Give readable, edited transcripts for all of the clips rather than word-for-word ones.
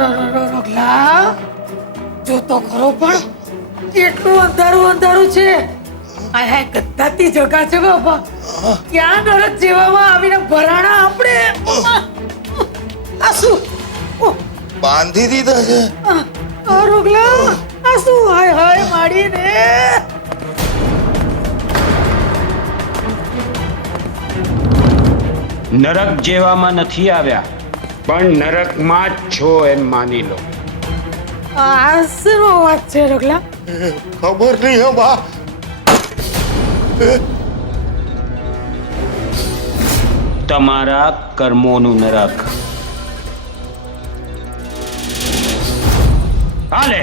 રગલા જો તો ખરો પણ કેટલું અંધારું અંધારું છે. આ હે ગદ્દાતી જગા છે બાપા. ક્યાં નરક જેવામાં આવીને ભરાણા આપણે. આ શું બાંધી દીધા છે? રગલા આ શું? હાય હાય માડીને. નરક જેવામાં નથી આવ્યા, પણ નરકમાં જ છો એમ માની લો. આ શું વાત છે રગલા? ખબર નહીં હો બા. તમારા કર્મોનું નરક. હાલે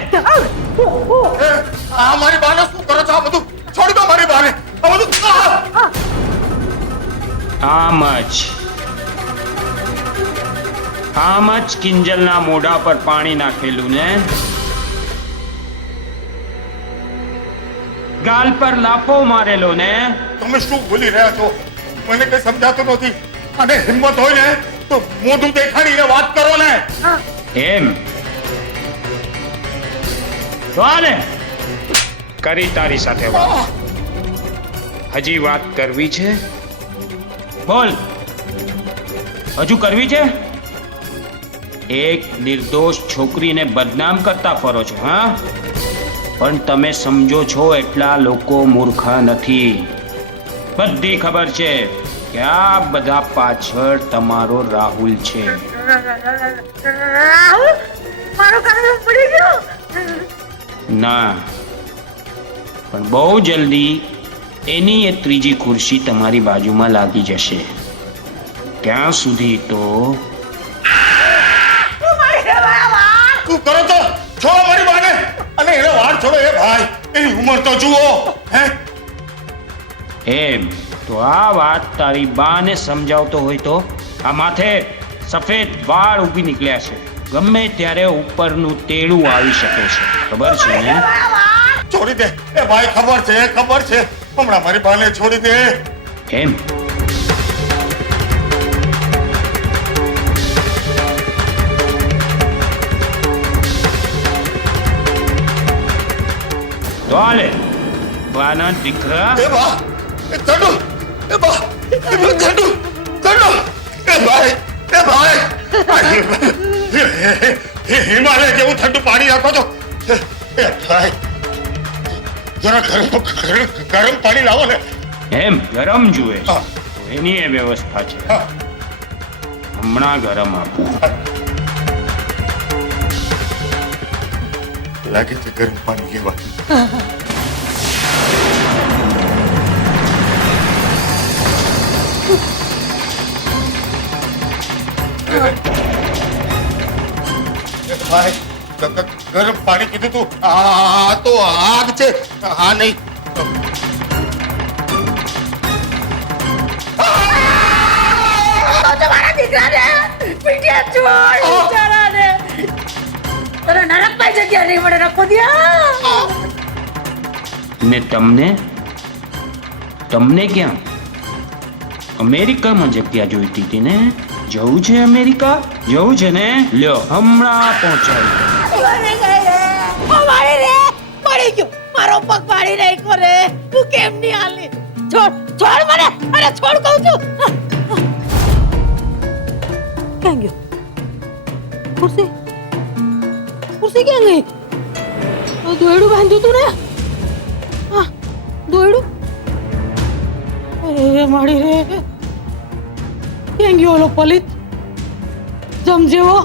આ મારી બાને શું કરો છો? આ બધું છોડી દો મારી બાને. આ બધું આમ જ કિંજલના મોઢા પર પાણી નાખેલું ને, ગાલ પર લાફો મારેલો ને. તમે શું બોલી રહ્યા છો? મને કઈ સમજાતું નથી. અને હિંમત હોય ને તો મોઢું દેખાડીને વાત કરો ને. એમ તો હાલે કરી તારી સાથે વાત. હજી વાત કરવી છે? બોલ, હજુ કરવી છે? એક નિર્દોષ છોકરીને બદનામ કરતા ફરો છો, હા? પણ તમે સમજો છો એટલા લોકો મૂર્ખા નથી. બધી ખબર છે કે આ બધા પાછળ તમારો રાહુલ છે. મારો કાનો પડી ગયો. ના, પણ બહુ જલ્દી એની એ ત્રીજી ખુરશી તમારી બાજુમાં લાગી જશે. ત્યાં સુધી તો શું કરો છો? છોડો મારી બાને. અને એનો વાળ છોડો. એ ભાઈ, એની ઉંમર તો જુઓ. હે એમ તો આ વાત તારી બાને સમજાવતો હોય તો આ માથે સફેદ વાળ ઉભી નીકળ્યા છે. ગમે ત્યારે ઉપરનું તેડું આવી શકે છે, ખબર છે ને? છોડી દે. એ ભાઈ, ખબર છે, ખબર છે. હમણાં મારી બાને છોડી દે. એમ તો હાલે બાના દીકરા. એ બા, એ ચડો. એ બા, એ ચડો, ચડો. એ ભાઈ, એ ભાઈ. હિમાલય જેવું ઠંડુ પાણી આપો તો. એ ભાઈ, જરા ગરમ પાણી લાવો ને. એમ ગરમ જુએ હા. તો એની એ વ્યવસ્થા છે. હા. હમણાં ગરમ આપું. લાગે છે ગરમ પાણી લેવા. ભાઈ, ગરમ પાણી કીધું તું. આ તો આગ છે. હા નહીં. તમારા દીકરાને પીટ્યા છોડ બિચારાને. તને નરકમાં જગ્યા નહીં મળે. રખો દિયા. ને તમને ક્યાં? અમેરિકામાં જગ્યા જોઈતી હતી ને? જવું છે અમેરિકા? જવું છે ને? લ્યો હમણાં પહોંચાડી. મળી ગયો. મારો પગ પાડી નાખ્યો રે. તું કેમ નહીં હાલી? છોડ છોડ મને. અરે છોડ કહું છું. ક્યાં ગયો? ખુરશી ક્યાં ગઈ? દોયડું બાંધ્યું તું ને? હા, દોયડું. અરે માડી રે. ક્યાં ગયો ઓલો પલિત જમજેવો?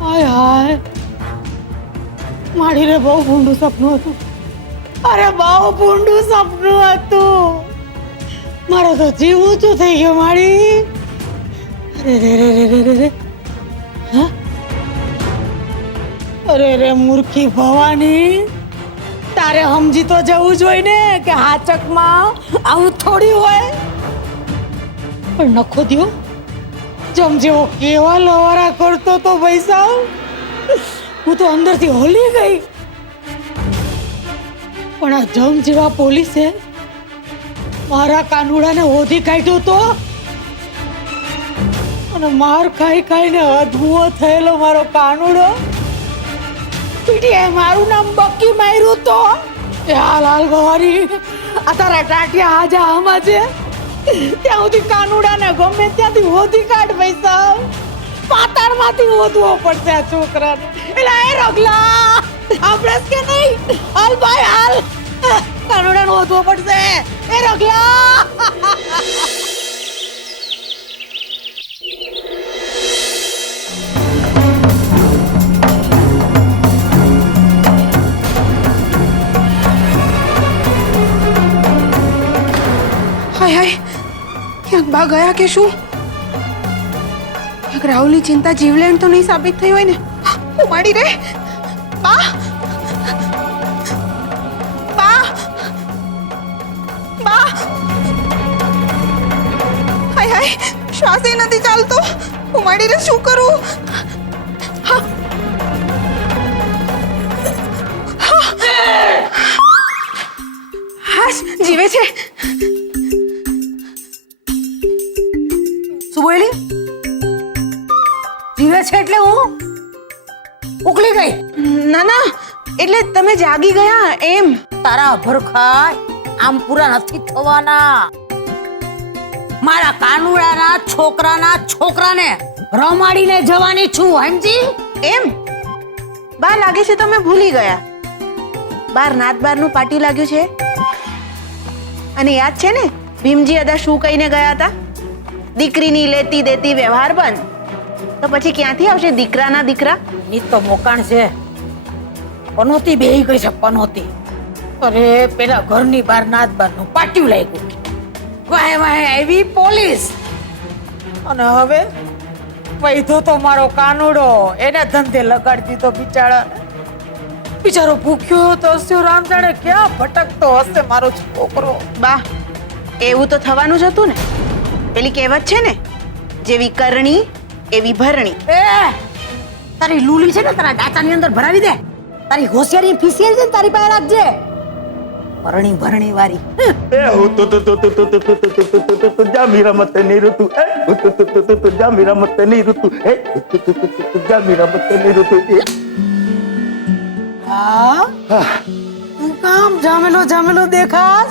હાય હાય માડી રે. બહુ ભૂંડું સપનું હતું. અરે બહુ ભૂંડું સપનું હતું. મારો તો જીવ ઊંચું થઈ ગયો માડી. અરે રે રે રે રે રે. હા, અરે રે મૂર્ખી ભવાની. તારે સમજી તો જવું જોઈએ ને કે હાચકમાં આવું થોડી હોય. પણ નખો દ્યો જમ જેવો કેવા લવારા કરતો તો ભાઈ સાહેબ, હું તો અંદરથી હલી ગઈ. પણ આ જમ જેવા પોલીસે મારા કાનુડાને હોધી કાઢ્યો તો, અને માર ખાઈ ખાઈને અધૂરો થયેલો મારો કાનુડો પીટીએ મારું નામ બક્કી માર્યું તો. હાલ હાલ ભવાની, આ તારા ટાટિયા હાજા આમાં છે, ત્યાં સુધી કાનુડાને ગમે ત્યાંથી હોધી કાઢ પૈસા, પાતાળમાંથી હોધવો પડશે આ છોકરાને. એટલે એ રગલા આપણે કે નહીં, હાલ ભાઈ હાલ, કાનુડાને હોધવો પડશે એ રગલા. હાય હાય, ક્યાંક બા ગયા કે શું? ક્યાંક રાહુલની ચિંતા જીવલેણ તો નહીં સાબિત થઈ હોય ને? ઉમાડી રે બા, બા, બા. હાય હાય, શ્વાસે નથી ચાલતો. ઉમાડી રે, શું કરું? હા હા, જીવે છે. શું બોલી? જીવે છે એટલે હું ઉકલી ગઈ? ના ના, એટલે તમે જાગી ગયા એમ. તારા ભરખાય આમ પૂરા નથી થવાના. મારા કાનુડાના છોકરાને રમાડીને જવાની છું, સમજી? એમ બા, લાગે છે તમે ભૂલી ગયા. બાર નાત બારનું પાટિયું લાગ્યું છે. અને યાદ છે ને ભીમજી અદા શું કહીને ગયા હતા? દીકરીની લેતી દેતી વ્યવહાર બંધ. તો પછી ક્યાંથી આવશે દીકરાના દીકરા? ની તો મોકાણ છે, પનોતી બેહી ગઈ છે, પનોતી. અરે પેલા ઘરની બહાર નાત બારનું પાટિયું લાગ્યું, વાહે વાહે આવી પોલીસ, અને હવે વૈધો તો મારો કાનુડો, એને ધંધે લગાડી દીધો બિચારાને. બિચારો ભૂખ્યો તો હસ્યો, રામ જાણે ક્યાં ભટકતો હશે મારો છોકરો. બા, એવું તો થવાનું જ હતું ને. પેલી કહેવત છે ને, જેવી કરણી એવી ભરણી. એ તારી લૂલી છે ને, તારા ડાચાની અંદર ભરાવી દે. તારી હોશિયારી ફિસિયારી છે ને તારી પાસે રાખજે, ભરણી ભરણી વાળી. એ હું તો જા મીરા મત નહીં ઋતુ, એ હું તો જા મીરા મત નહીં ઋતુ, એ જા મીરા મત નહીં ઋતુ. હા, તું કામ જામેલો દેખાસ?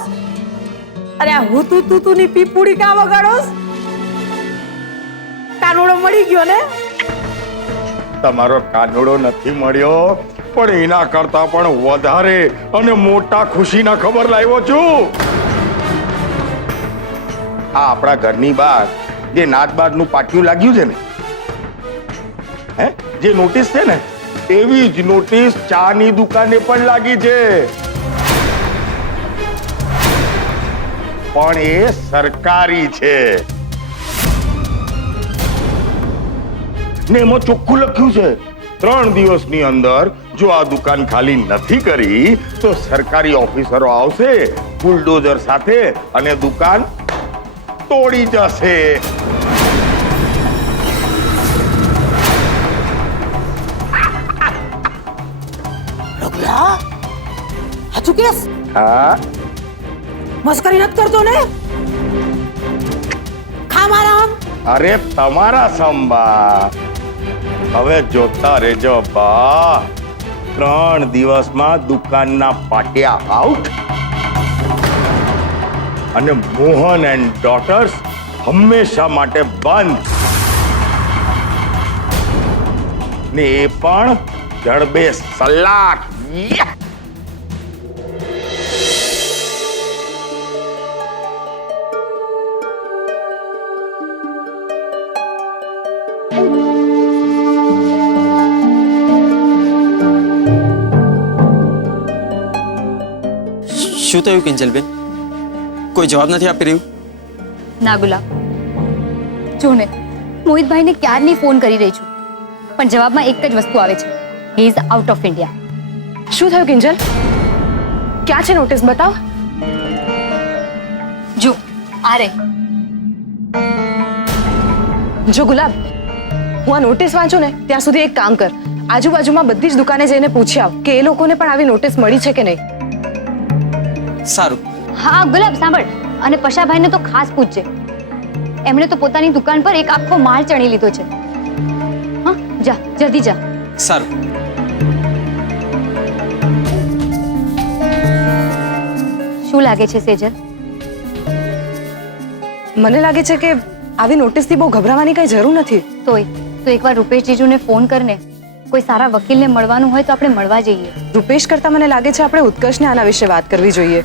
અરે આ હું તું ની પીપુડી કામ વગાડોસ? કાનુડો મળી ગયો ને? તમારો કાનુડો નથી મળ્યો, પણ એના કરતા પણ વધારે અને મોટા ખુશીના ખબર લાવ્યો છું. આ આપણા ઘરની બહાર જે નાતબારનું પાટિયું લાગ્યું છે ને, જે નોટિસ છે ને, એવી જ નોટિસ ચાની દુકાને પણ લાગી છે. પણ એ સરકારી છે ને એમાં ચોખ્ખું લખ્યું છે 3 દિવસની અંદર જો આ દુકાન ખાલી નથી કરી તો સરકારી ઓફિસરો આવશે બુલડોઝર સાથે અને દુકાન તોડી જશે. રગલા, હાચું કેસ? હા, મસ્કરી નથી કરતો ને? ખા મારા આમ. અરે તમારા સંબા, હવે જોતા રહેજો બા. 3 દિવસમાં દુકાનના પાટિયા આઉટ અને મોહન એન્ડ ડોટર્સ હંમેશા માટે બંધ. ને એ પણ જડબે સલાક. શું થયું કિંજલબેન? કોઈ જવાબ નથી આપી રહ્યું? ના ગુલાબ, જો ને મોહિતભાઈને ક્યારની ફોન કરી રહી છું, પણ જવાબમાં એક જ વસ્તુ આવે છે, he is out of India. શું થયું કિંજલ? ક્યાં છે નોટિસ? બતાવ. જો આ રે, જો ગુલાબ, હું આ નોટિસ વાંચું ને ત્યાં સુધી એક કામ કર, આજુબાજુમાં બધી જ દુકાને જઈને પૂછી આવ કે એ લોકોને પણ આવી નોટિસ મળી છે કે નહીં. સારું. હા ગુલાબ સાંભળ, અને પશાભાઈને તો ખાસ પૂછજે. એમણે તો પોતાની દુકાન પર એક આખો માળ ચણી લીધો છે. હા જા, જલ્દી જા. સારું. શું લાગે છે સેજલ? મને લાગે છે કે આવી નોટિસથી બહુ ગભરાવાની કઈ જરૂર નથી. તોય તો એકવાર રૂપેશ જીજુને ફોન કરને. કોઈ સારા વકીલને મળવાનું હોય તો આપણે મળવા જઈએ. રૂપેશ કરતા મને લાગે છે આપણે ઉત્કર્ષને આના વિશે વાત કરવી જોઈએ.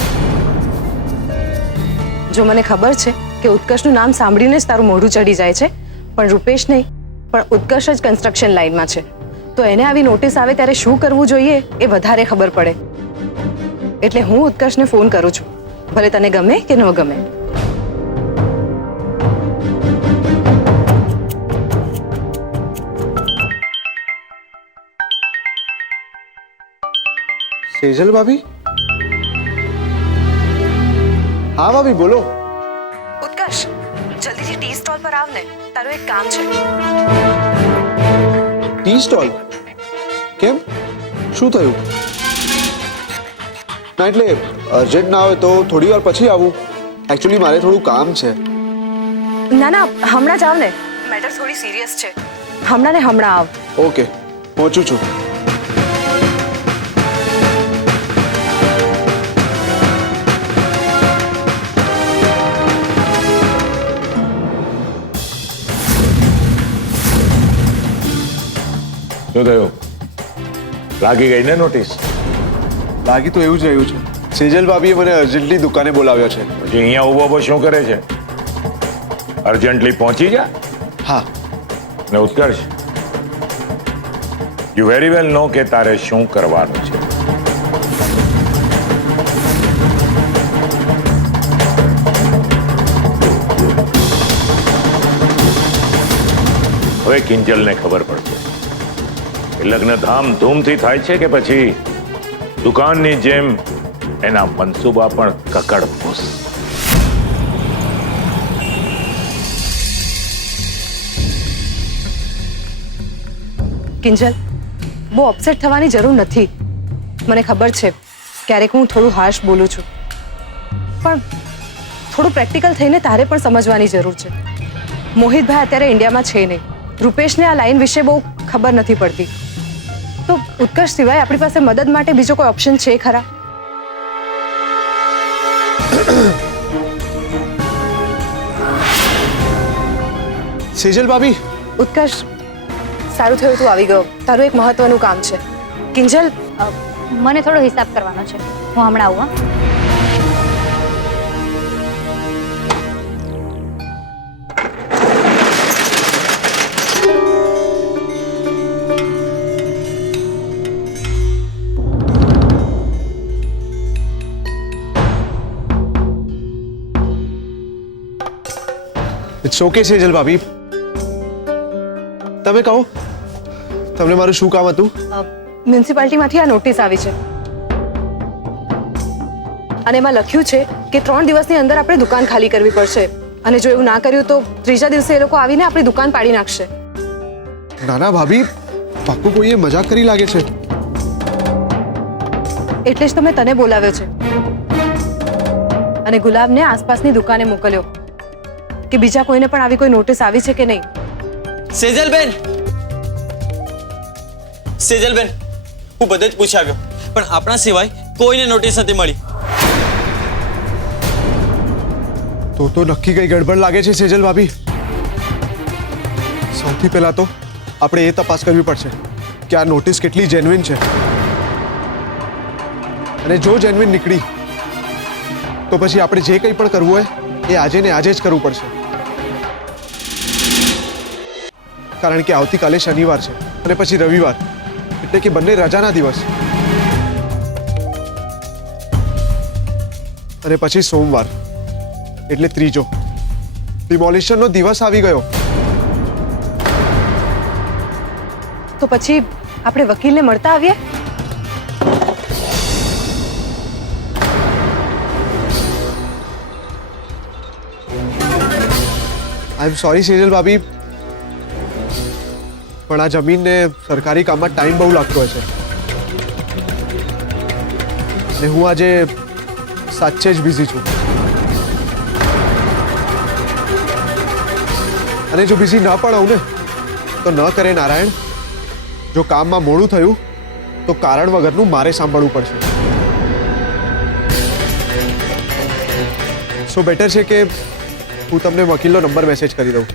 જો મને ખબર છે કે ઉત્કર્ષનું નામ સાંભળીને જ તારું મોઢું ચડી જાય છે, પણ રૂપેશ નહીં, પણ ઉત્કર્ષ જ કન્સ્ટ્રક્શન લાઇનમાં છે, તો એને આવી નોટિસ આવે ત્યારે શું કરવું જોઈએ એ વધારે ખબર પડે. એટલે હું ઉત્કર્ષને ફોન કરું છું, ભલે તને ગમે કે ન ગમે. સેજલ ભાભી? હા ભાભી બોલો. ઉત્કર્ષ, જલ્દીથી ટી સ્ટોલ પર આવ ને, તારું એક કામ છે. Tea stall? કેમ, શું થયું? ના એટલે અર્જન્ટ ના હોય તો થોડી વાર પછી આવું. એકચ્યુઅલી મારે થોડું કામ છે. ના ના, હમણાં જ આવ ને, મેટર થોડી સિરિયસ છે. હમણાં ને હમણાં આવ. ઓકે, પહોંચું છું. શું થયું? લાગી ગઈ ને નોટિસ? લાગી તો એવું જ રહ્યું છે. સેજલ ભાભીએ મને અર્જન્ટલી દુકાને બોલાવ્યો છે. પછી અહીંયા ઊભો ઊભો શું કરે છે? અર્જન્ટલી પહોંચી જા. હા. ને ઉત્કર્ષ, યુ વેરી વેલ નો કે તારે શું કરવાનું છે. હવે કિંજલને ખબર પડશે કે લગ્ન ધામધૂમથી થાય છે કે પછી દુકાનની જેમ એના મનસૂબા પણ કકડપૂસ. કિંજલ, બહુ અપસેટ થવાની જરૂર નથી. મને ખબર છે ક્યારેક હું થોડું હાર્શ બોલું છું, પણ થોડું પ્રેક્ટિકલ થઈને તારે પણ સમજવાની જરૂર છે. મોહિતભાઈ અત્યારે ઇન્ડિયામાં છે નહીં. રૂપેશને આ લાઈન વિશે બહુ ખબર નથી પડતી. તો ઉત્કર્ષ સિવાય આપણી પાસે મદદ માટે બીજો કોઈ ઓપ્શન છે ખરા? સેજલ ભાભી. ઉત્કર્ષ, સારું થયું તું આવી ગયો. તારું એક મહત્વનું કામ છે. કિંજલ, મને થોડો હિસાબ કરવાનો છે. હું હમણાં આવું. હા ઇટ્સ ઓકે સેજલ ભાભી. તમે કહો, તમને મારું શું કામ હતું? મ્યુનિસિપાલિટીમાંથી આ નોટિસ આવી છે અને એમાં લખ્યું છે કે 3 દિવસની અંદર આપણે દુકાન ખાલી કરવી પડશે, અને જો એવું ના કર્યું તો ત્રીજા દિવસે એ લોકો આવીને આપણી દુકાન પાડી નાખશે. ના ના ભાભી, પાક્કું કોઈએ મજાક કરી લાગે છે. એટલે જ તો મેં તને બોલાવ્યો છે અને ગુલાબને આસપાસની દુકાને મોકલ્યો કે બીજા કોઈને પણ આવી કોઈ નોટિસ આવી છે કે નહીં. સેજલબેન, સેજલબેન, હું બધે જ પૂછી આવ્યો, પણ આપણા સિવાય કોઈને નોટિસ નથી મળી. તો નક્કી કઈ ગડબડ લાગે છે સેજલ ભાભી. સૌથી પહેલા તો આપણે એ તપાસ કરવી પડશે કે આ નોટિસ કેટલી જેન્યુઇન છે, અને જો જેન્યુઇન નીકળી તો પછી આપણે જે કંઈ પણ કરવું હોય એ આજે ને આજે જ કરવું પડશે. કારણ કે આવતીકાલે શનિવાર છે અને પછી રવિવાર, એટલે કે બંને રજાના દિવસ, અને પછી સોમવાર એટલે ત્રીજો. ડિમોલિશનનો દિવસ આવી ગયો. તો પછી આપણે વકીલને મળતા આવીએ. આઈ એમ સોરી સેજલ ભાભી, પણ આ જમીનને સરકારી કામમાં ટાઈમ બહુ લાગતો હોય છે ને હું આજે સાચે જ બિઝી છું અને જો બિઝી ના પણ આવું ને તો ન કરે નારાયણ, જો કામમાં મોડું થયું તો કારણ વગરનું મારે સાંભળવું પડશે. સો બેટર છે કે હું તમને વકીલનો નંબર મેસેજ કરી દઉં.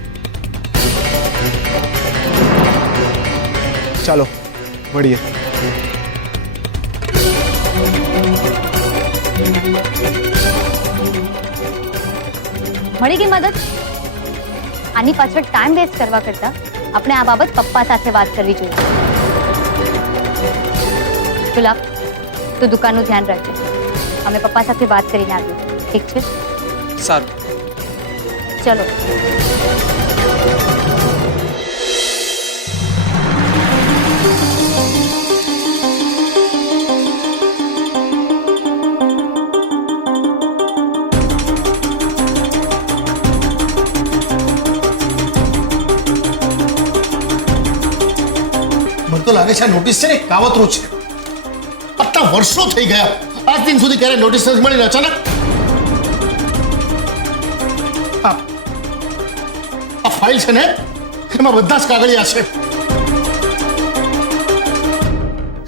ચાલો મળીએ. મળી ગઈ મદદ? આની પાછળ ટાઈમ વેસ્ટ કરવા કરતા આપણે આ બાબત પપ્પા સાથે વાત કરવી જોઈએ. ગુલાબ, તું દુકાનનું ધ્યાન રાખજે. અમે પપ્પા સાથે વાત કરીને આવીએ. ઠીક છે? સારું. ચલો. મને તો લાગે છે આ નોટિસ છે ને કાવતરું છે. આટલા વર્ષો થઈ ગયા, આજ દિન સુધી ક્યારે નોટિસ નથી મળી. અચાનક આ ફાઇલ છે ને, એમાં બધા જ કાગળિયા છે.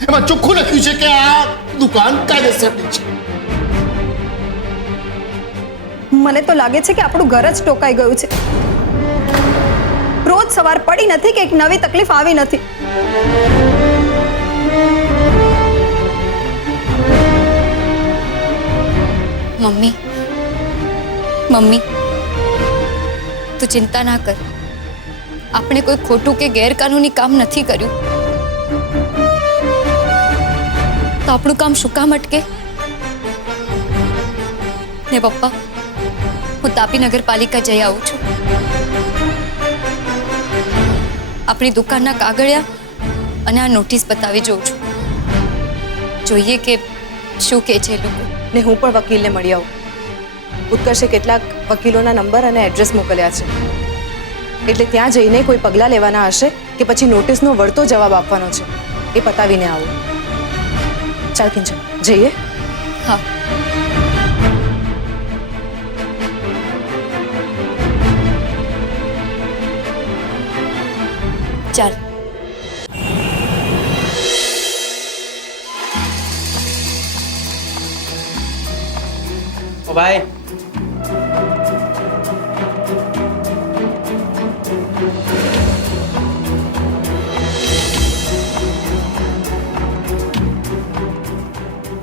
એમાં ચોખ્ખું લખ્યું છે કે આ દુકાન કાયદેસરની છે. મને તો લાગે છે કે આપણું ઘર જ ટોકાઈ ગયું છે. રોજ સવાર પડી નથી કે એક નવી તકલીફ આવી નથી. મમ્મી, મમ્મી, તું ચિંતા ના કર. આપણે કોઈ ખોટું કે ગેરકાનૂની કામ નથી કર્યું. તો આપણું કામ શું કામ અટકે? ને પપ્પા, હું તાપી નગરપાલિકા જઈ આવું છું. આપણી દુકાનના કાગળિયા અને આ નોટિસ બતાવી જોઉં છું. જોઈએ કે શું કહે છે એ લોકો. ને હું પણ વકીલને મળી આવું. ઉત્કર્ષે કેટલાક વકીલોના નંબર અને એડ્રેસ મોકલ્યા છે, એટલે ત્યાં જઈને કોઈ પગલાં લેવાના હશે કે પછી નોટિસનો વળતો જવાબ આપવાનો છે એ પતાવીને આવો. ચાલ કિંજલ, જઈએ. હા. ચાલ. ઓ ભાઈ,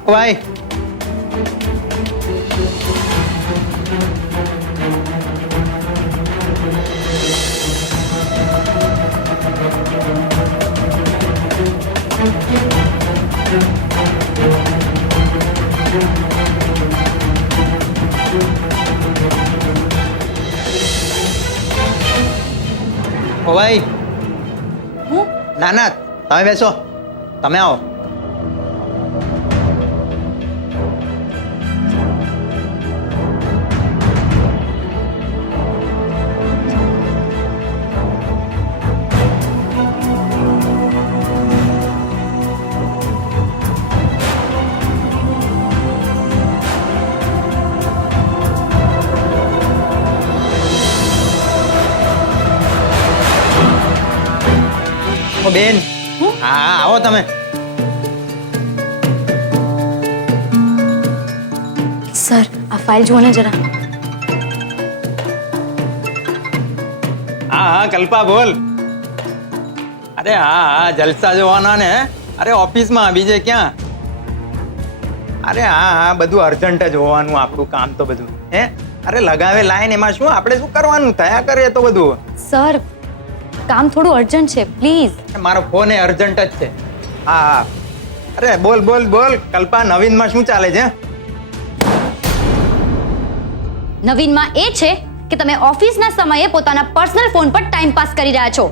ઓ ભાઈ, ઓ ભાઈ. ના ના, તમે બેસો, તમે આવો. ઓ બેન, હા આવો તમે. સર, આ ફાઇલ જુઓ ને જરા. હા હા કલ્પા બોલ. અરે હા હા, જલસા જોવાના ને. અરે ઓફિસમાં, બીજે ક્યાં? અરે હા હા, બધું અર્જન્ટ જ હોવાનું આપણું કામ તો બધું. હે અરે લગાવે લાઈન, એમાં શું આપણે શું કરવાનું, થયા કરે તો બધું. સર, કામ થોડું અર્જન્ટ છે, પ્લીઝ. મારો ફોન એ અર્જન્ટ જ છે. હા હા. અરે બોલ બોલ બોલ કલ્પા, નવીનમાં શું ચાલે છે? નવીનમાં એ છે કે તમે ઓફિસના સમયે પોતાના પર્સનલ ફોન પર ટાઈમ પાસ કરી રહ્યા છો.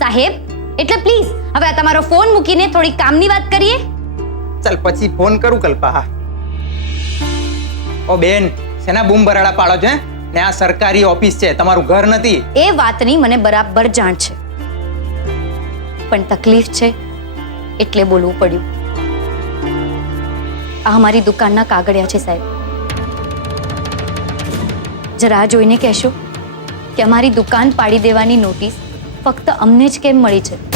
સાહેબ, એટલે પ્લીઝ હવે આ તમારો ફોન મૂકીને થોડી કામની વાત કરીએ. ચાલ પછી ફોન કરું કલ્પા. હા. ઓ બેન, શેના બૂમ બરાડા પાડો છો? ને આ સરકારી ઓફિસ છે, તમારું ઘર નથી. એ વાતની મને બરાબર જાણ છે. પણ તકલીફ છે એટલે બોલવું પડ્યું. આ અમારી દુકાનના કાગળિયા છે સાહેબ. જરા આ જોઈને કહેશો કે અમારી દુકાન પાડી દેવાની નોટિસ ફક્ત અમને જ કેમ મળી છે?